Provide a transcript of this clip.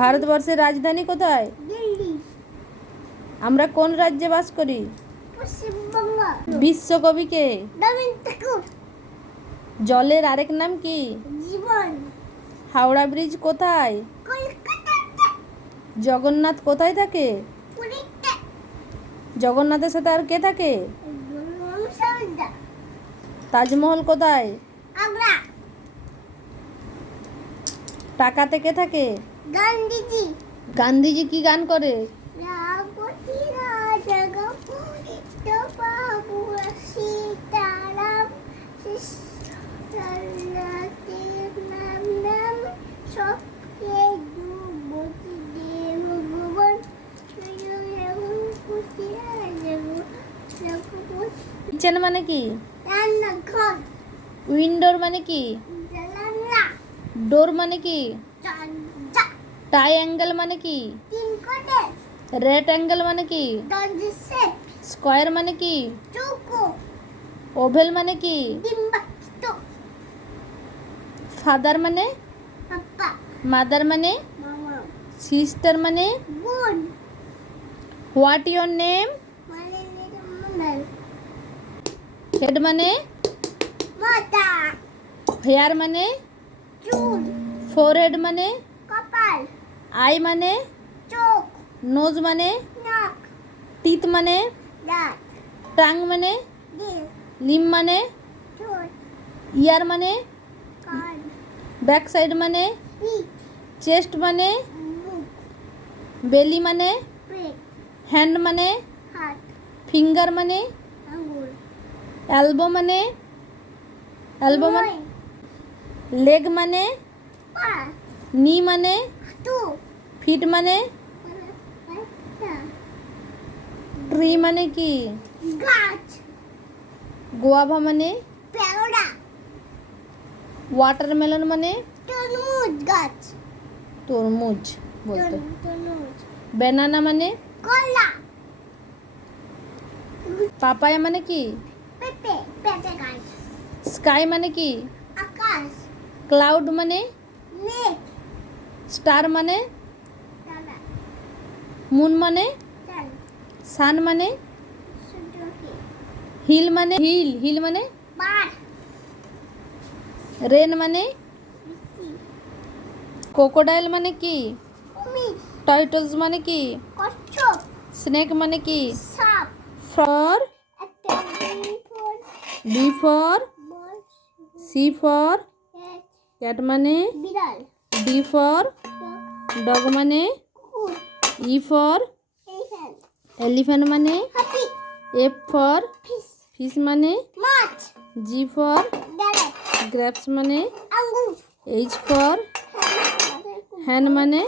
ভারতবর্ষের রাজধানী কোথায়? আমরা কোন রাজ্যে বাস করি? বিশ্বকবিকে জলের আরেক নাম কি? হাওড়া ব্রিজ কোথায়? জগন্নাথ কোথায় থাকে? জগন্নাথের সাথে আর কে থাকে? তাজমহল কোথায়? টাকাতে কে থাকে? গান্ধীজি। গান্ধীজি কি গান করে? কিচেন মানে কি? উইন্ডোর মানে কি? ডোর মানে কি? ట్రయాంగిల్ మనకి రెక్టాంగిల్ మనకి స్క్వేర్ మనకి ओवल माने की? फादर माने? मदर माने? सिस्टर माने? व्हाट योर नेम हेड माने हेयर माने? फोरहेड माने? कपाल। আই মানে? চোখ। নোজ মানে? নাক। টিথ মানে? দাঁত। টাং মানে? দিল। লিম মানে? ঠোঁট। ইয়ার মানে? কান। ব্যাক সাইড মানে? পিঠ। চেস্ট মানে? বেলি মানে? পেট। হ্যান্ড মানে? হাত। ফিঙ্গার মানে? এলবো মানে? এলবো মানে? লেগ মানে? পা। নি মানে? ফিট মানে ট্রি মানে কি গাছ গোয়াভা মানে পেওড়া ওয়াটারমেলন মানে তরমুজ গাছ তরমুজ বলতে তরমুজ ব্যানানা মানে কলা পাপায়া মানে কি পেঁপে পেঁপে গাছ স্কাই মানে কি আকাশ ক্লাউড মানে মেঘ স্টার মানে? মুন মানে? সান মানে? হিল মানে? হিল হিল মানে? রেন মানে? ক্রোকোডাইল মানে কি? টাইটলস মানে কি? স্নেক মানে কি? For? B for? C for? Cat মানে? বিড়াল ডি ফর ডগ মানে ই ফর এলিফ্যান্ট মানে এফ ফর ফিস মানে জি ফর গ্রেপস মানে এইচ ফর হ্যান্ড মানে